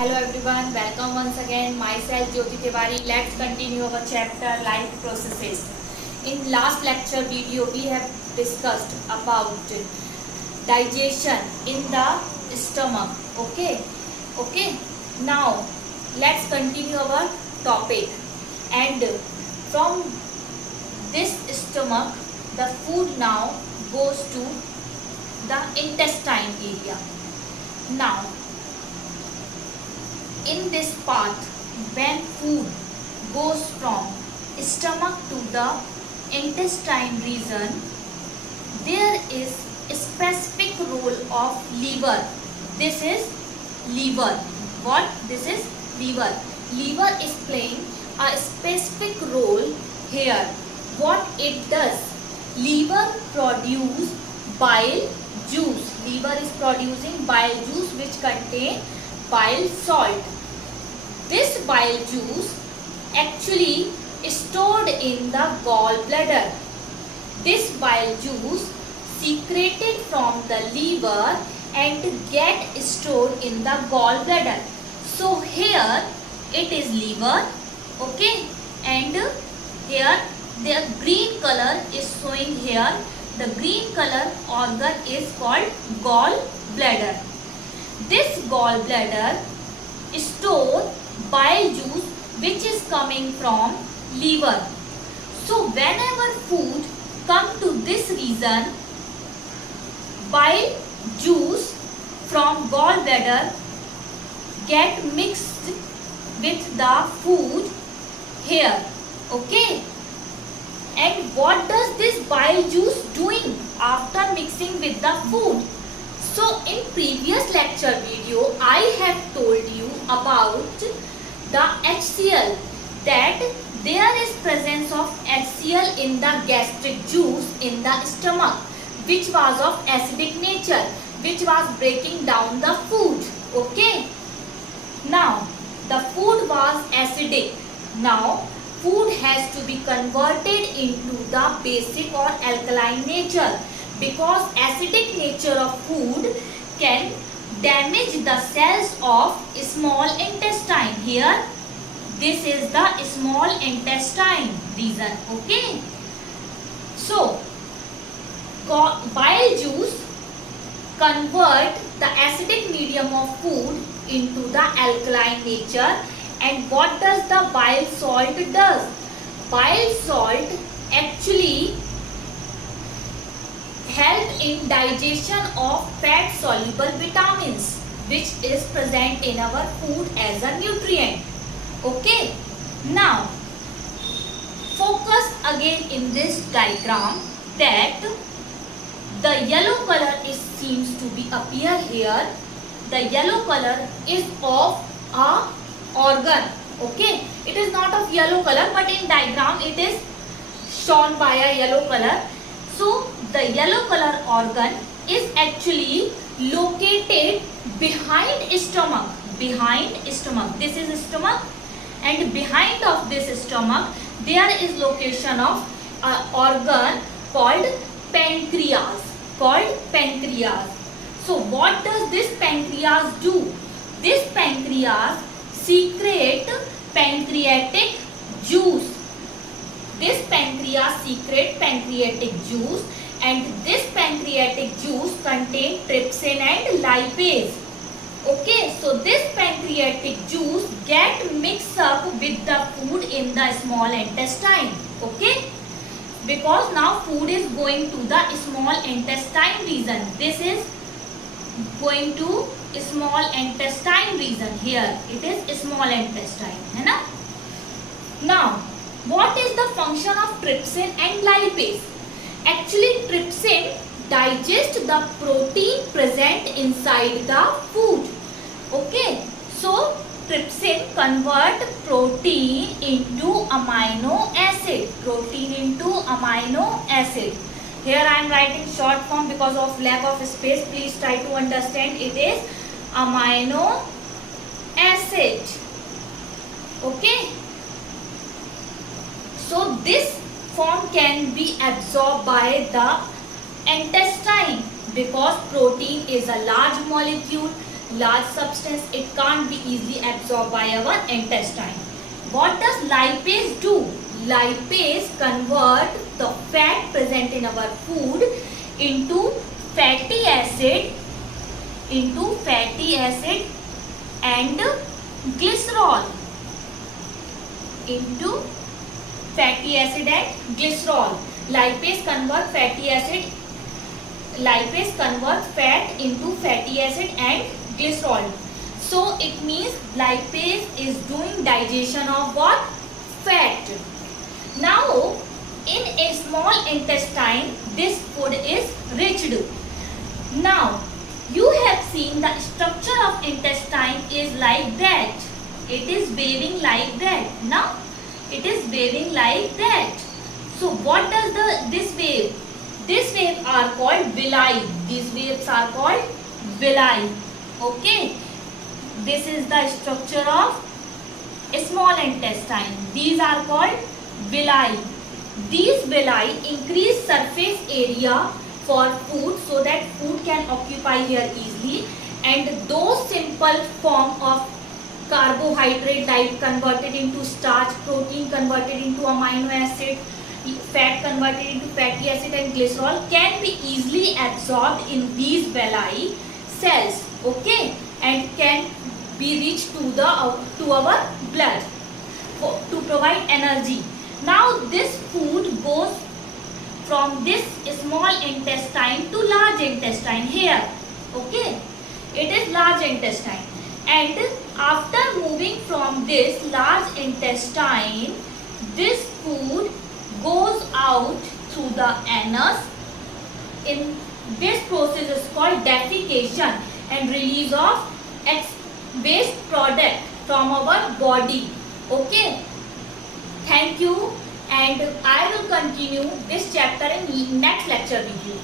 Hello everyone, welcome once again. Myself Jyoti Tiwari. Let's continue our chapter life processes. In last lecture video we have discussed about digestion in the stomach. Okay. Now let's continue our topic. And from this stomach, the food now goes to the intestine area. Now in this path, when food goes from stomach to the intestine region, there is a specific role of liver. This is liver. What? This is liver. Liver is playing a specific role here. What it does? Liver produce bile juice. Liver is producing bile juice which contain bile salt. This bile juice actually is stored in the gallbladder. This bile juice secreted from the liver and get stored in the gallbladder. So here it is liver, okay, and here the green color is showing here. The green color organ is called gallbladder. This gallbladder store bile juice which is coming from liver. So whenever food come to this region, bile juice from gallbladder get mixed with the food here. Okay. And what does this bile juice doing after mixing with the food? So in previous lecture video, I have told you about the HCl, that there is presence of HCl in the gastric juice in the stomach, which was of acidic nature, which was breaking down the food. Okay. Now the food was acidic. Now food has to be converted into the basic or alkaline nature, because acidic nature of food can damage the cells of small intestine. Here this is the small intestine region. Okay. So bile juice convert the acidic medium of food into the alkaline nature. And what does the bile salt does? Bile salt actually help in digestion of fat soluble vitamins which is present in our food as a nutrient. Okay. Now focus again in this diagram that the yellow color seems to be appear here. The yellow color is of a organ. Okay, it is not of yellow color, but in diagram it is shown by a yellow color. So the yellow color organ is actually located behind stomach. Behind stomach. This is stomach, and behind of this stomach there is location of organ called pancreas. So what does this pancreas do? This pancreas secrete pancreatic juice. This pancreas secrete pancreatic juice, and this pancreatic juice contain trypsin and lipase. Okay, so this pancreatic juice get mixed up with the food in the small intestine. Okay, because now food is going to the small intestine region. This is going to small intestine region. Here it is small intestine, है ना? Now what is the function of trypsin and lipase? Actually trypsin digests the protein present inside the food. Okay, so trypsin convert protein into amino acid. Here I am writing short form because of lack of space. Please try to understand. It is amino acid. Okay. So this form can be absorbed by the intestine because protein is a large molecule. large substance, it can't be easily absorbed by our intestine. What does lipase do? Lipase convert the fat present in our food into fatty acid and glycerol. Lipase convert fat into fatty acid and glycerol. So it means lipase is doing digestion of what? Fat. Now in a small intestine this food is reached. Now you have seen the structure of intestine is like that. It is waving like that. Now it is waving like that. So what does this wave? This wave are called villi. These waves are called villi. Okay. This is the structure of a small intestine. These are called villi. These villi increase surface area for food so that food can occupy here easily, and those simple form of carbohydrate like converted into starch, protein converted into amino acid, fat converted into fatty acid and glycerol can be easily absorbed in these villi cells, okay, and can be reached to our blood to provide energy. Now this food goes from this small intestine to large intestine here, okay, it is large intestine, and after moving from this large intestine this food goes out through the anus. In this process is called defecation and release of waste product from our body, okay. Thank you, and I will continue this chapter in next lecture with you.